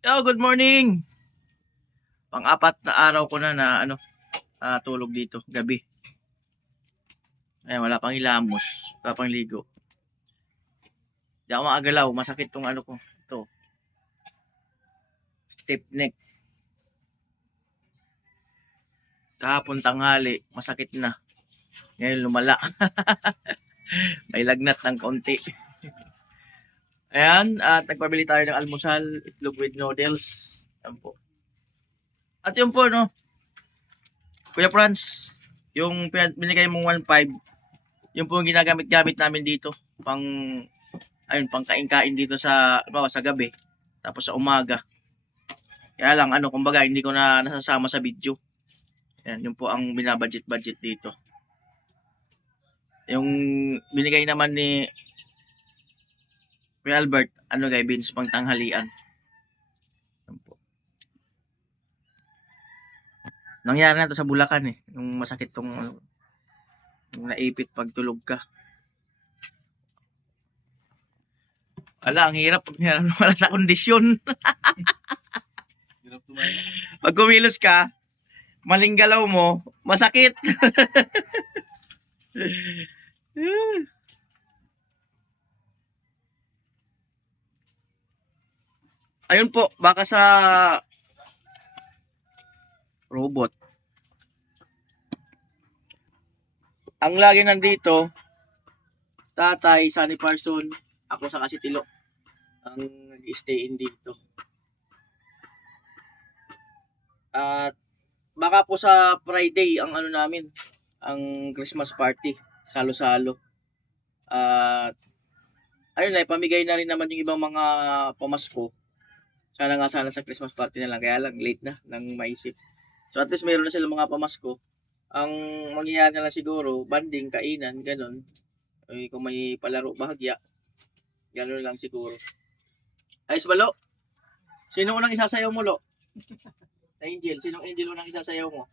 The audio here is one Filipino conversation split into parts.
Yo, good morning. Pang-apat na araw ko na na ano, ah, tulog dito, gabi. Ayan, wala pang ilamos, wala pang ligo. Di ako makagalaw, masakit tong ano ko, ito. Stiff neck. Kahapon tanghali, masakit na. Ngayon lumala. May lagnat ng konti. Ayan, at nagpabili tayo ng almusal, itlog with noodles. Ayan po. At yun po, no? Kuya Franz, yung binigay mong 1.5, yun po yung ginagamit-gamit namin dito. Pang, ayun, pang kain-kain dito sa, bawa sa gabi. Tapos sa umaga. Kaya lang, ano, kumbaga, hindi ko na nasasama sa video. Ayan, yun po ang binabudget-budget dito. Yung binigay naman ni Kuya Albert, ano kay Vince, pang tanghalian. Nangyari na to sa Bulacan eh. Yung masakit tong ano, yung naipit pag tulog ka. Ala, ang hirap pag meron wala sa kondisyon. Hirap tumayo. Pag kumilos ka, maling galaw mo, masakit. Ayun po, baka sa robot. Ang lagi nandito, tatay, Sunny Parson, ako sa Kasitilo, ang nag-stay in dito. At baka po sa Friday ang ano namin, ang Christmas party, salo-salo. At ayun na, pamigay na rin naman yung ibang mga pamasko. Sana nga sana sa Christmas party na lang, kaya lang late na nang maisip. So at least mayroon na silang mga pamasko. Ang mangyayari na lang siguro, banding, kainan, ganun. Eh, kung may palaro bahagya, ganun lang siguro. Ayos ba, Lo? Sino unang isasayaw mo, Lo? Sa Angel. Sinong Angel unang isasayaw mo?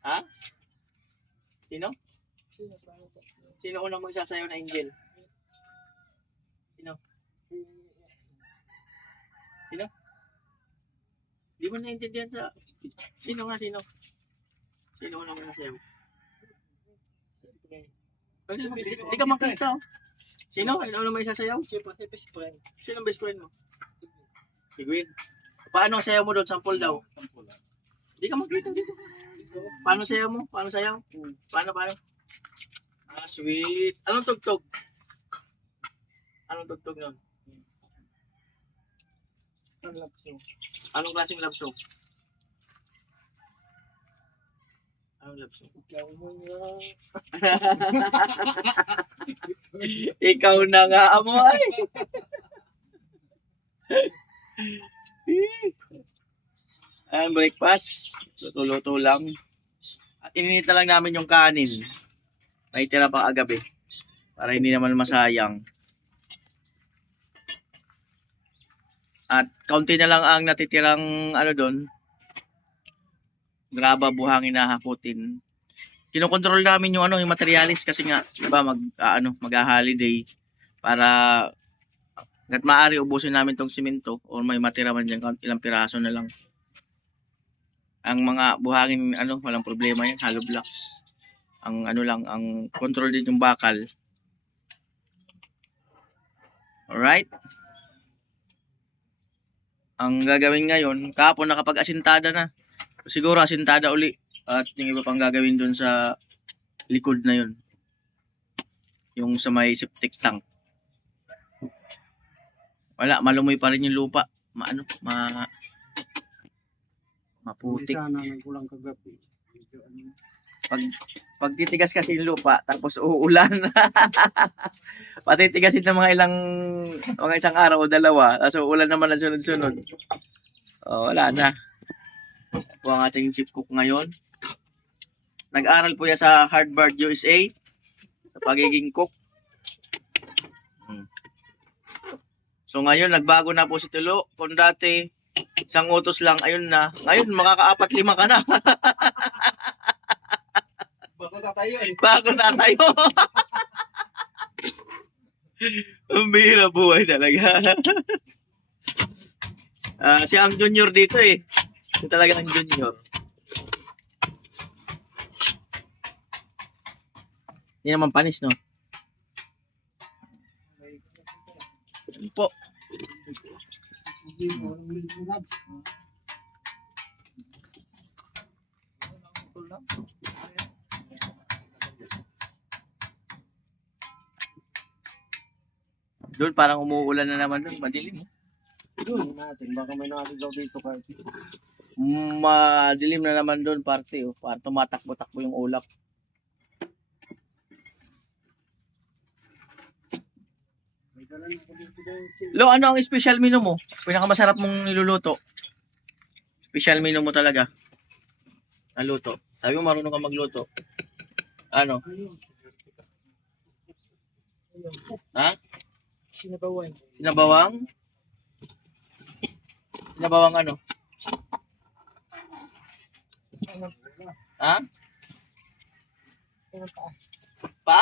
Ha? Sino? Sino unang magsasayaw na Angel? Sino? Sino? Di mo naintindihan sa... Sino nga, sino? Sino unang magsasayaw? Hindi ka makita. oh. Sino? Sino unang magsasayaw? Sino ang best friend mo? Si Gwen. Paano ang sayaw mo doon? Sample daw. Hindi ka makita dito. Paano sayaw mo? Paano sayaw? Paano, paano? Ah, sweet. Anong tugtog? Anong tugtog nun? Anong klaseng love song? Anong love song? Ikaw na nga, amoy. Ayan, breakfast. Luto-luto lang. At ininita lang namin yung kanin. May tira pang agabi. Para hindi naman masayang. At kaunti na lang ang natitirang ano doon. Graba buhangin na hakutin. Kinokontrol namin yung ano, yung materialis kasi nga, 'di ba, mag ah, ano, mag-holiday para Hanggat maaari ubusin namin tong simento o may matira man kahit ilang piraso na lang. Ang mga buhangin, ano, walang problema yan, hollow blocks. Ang ano lang, ang control din yung bakal. Alright? Ang gagawin ngayon, kahapon nakapag-asintada na. Siguro asintada uli. At yung iba pang gagawin dun sa likod na yun. Yung sa may septic tank. Wala, malumoy pa rin yung lupa. Maano, ma maputik. Sana nagkulang kagabi. Pag pag titigas kasi yung lupa tapos uulan. Patitigasin ng mga ilang mga isang araw o dalawa, tapos uulan naman na sunod-sunod. Oh, wala na. Po ang ating chief cook ngayon. Nag-aral po yan sa Harvard USA sa pagiging cook. Hmm. So ngayon, nagbago na po si Tulo. Kung dati, isang utos lang, ayun na. Ngayon, makakaapat lima ka na. Tatayo eh. Bago na tayo. Ang bihira buhay talaga. Ah, siya ang junior dito eh. Siya talaga ang junior. Hindi naman panis, no? Po. Hindi mo, hindi mo na. Doon parang umuulan na naman doon. Madilim. Yun natin, baka may naligaw dito kahit Madilim na naman doon parte. Oh. Parang tumatakbo-takbo yung ulap. Lo, ano ang special menu mo? Pinakamasarap mong niluluto? Special menu mo talaga. Naluto. Sabi mo marunong ka magluto. Ano? Ha? Sinabawan. Sinabawang? Sinabawang ano? Ha? Ano pa? Pa?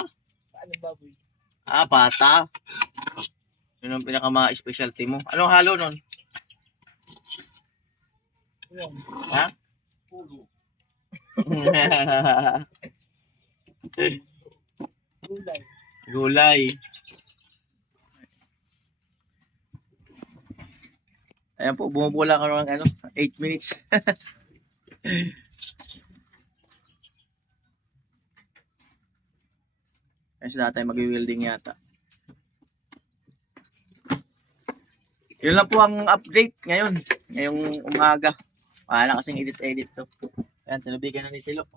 Paano baboy? Ah, pata. Yun ang pinaka-specialty mo. Anong halo nun? Yan. Ha? Pulo. Gulay. Gulay. Ayan po, bumubula ka ng ano, 8 minutes. Kasi na tayo mag-welding yata. Yun lang po ang update ngayon. Ngayong umaga. Paano kasing edit-edit to. Ayan, tinabigan na ni Silok.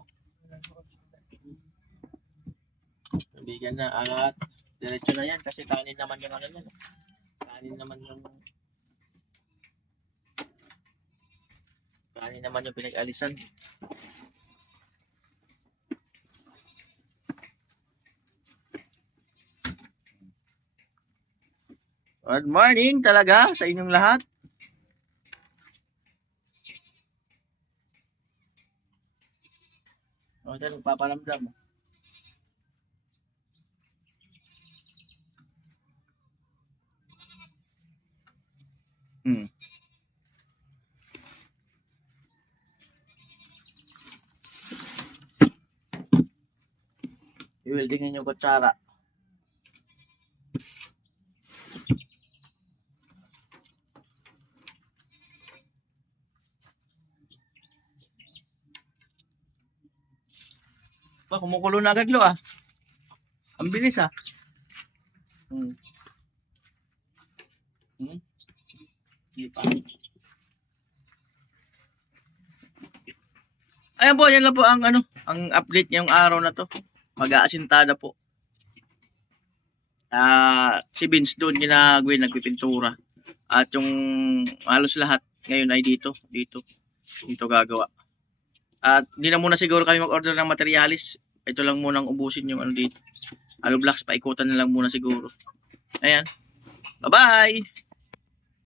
Tinabigan na. At diretso na yan kasi kanin naman yung ano nun. Kanin naman yung kanin naman yung pinag-alisan. Good morning talaga sa inyong lahat. O, dyan, nagpapalamdam. Hmm. I-weldingin yung kutsara. Ba, kumukulo na agad lo ah. Ang bilis ah. Hmm. Hmm? Pa. Ayan po, yan lang po ang ano, ang update ngayong araw na to. Mag-aasintada po. Ah, si Vince doon ginagawin nagpipintura. At yung halos lahat ngayon ay dito, dito. Dito gagawa. At di na muna siguro kami mag-order ng materialis. Ito lang muna ang ubusin yung ano dito. Alo blocks, paikutan na lang muna siguro. Ayan. Bye-bye!